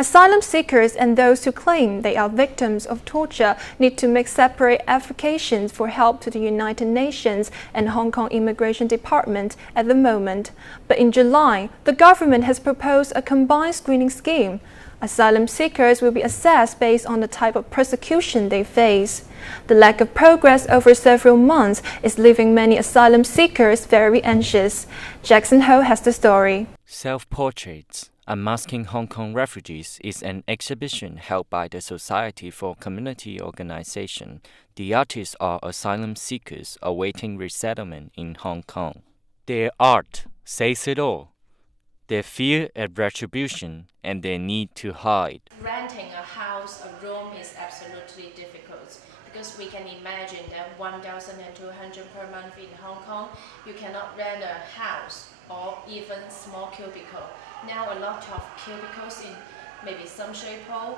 Asylum seekers and those who claim they are victims of torture need to make separate applications for help to the United Nations and Hong Kong Immigration Department at the moment. But in July, the government has proposed a combined screening scheme. Asylum seekers will be assessed based on the type of persecution they face. The lack of progress over several months is leaving many asylum seekers very anxious. Jackson Ho has the story. Self-Portraits, Unmasking Hong Kong Refugees is an exhibition held by the Society for Community Organization. The artists are asylum seekers awaiting resettlement in Hong Kong. Their art says it all. Their fear of retribution and their need to hide. Renting a house, a room is absolutely difficult because we can imagine that 1,200 per month in Hong Kong, you cannot rent a house or even small cubicle. Now a lot of cubicles in maybe some Shui Po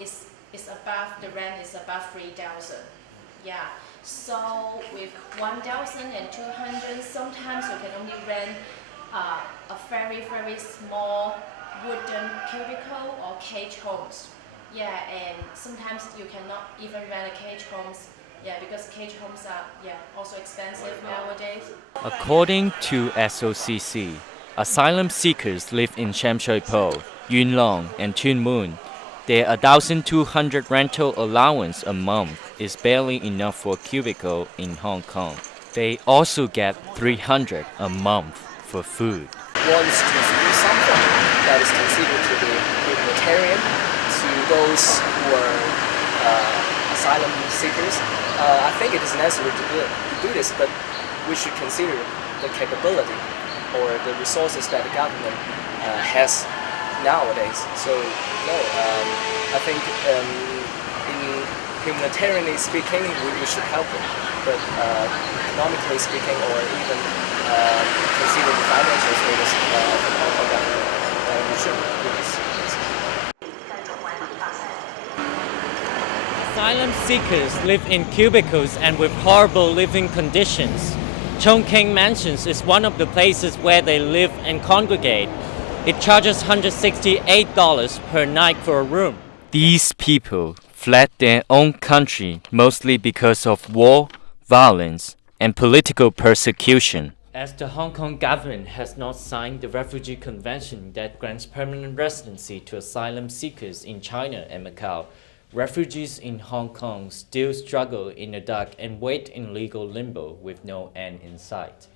is above, the rent is above 3,000. Yeah, so with 1,200, sometimes you can only rent a very, very small wooden cubicle or cage homes. Yeah, and sometimes you cannot even rent a cage homes. Yeah, because cage homes are also expensive nowadays. According to SOCC, asylum seekers live in Sham Shui Po, Yuen Long, and Tuen Mun. Their 1,200 rental allowance a month is barely enough for a cubicle in Hong Kong. They also get 300 a month for food. Wants to do something that is considered to be humanitarian to those who are asylum seekers. I think it is necessary to do this, but we should consider the capability or the resources that the government has nowadays. So, no, I think in humanitarianly speaking, we should help them. But economically speaking, or even consider the financial status of the Hong Kong government, we should do this. Asylum seekers live in cubicles and with horrible living conditions. Chongqing Mansions is one of the places where they live and congregate. It charges $168 per night for a room. These people fled their own country mostly because of war, violence, and political persecution. As the Hong Kong government has not signed the Refugee Convention that grants permanent residency to asylum seekers in China and Macau, refugees in Hong Kong still struggle in the dark and wait in legal limbo with no end in sight.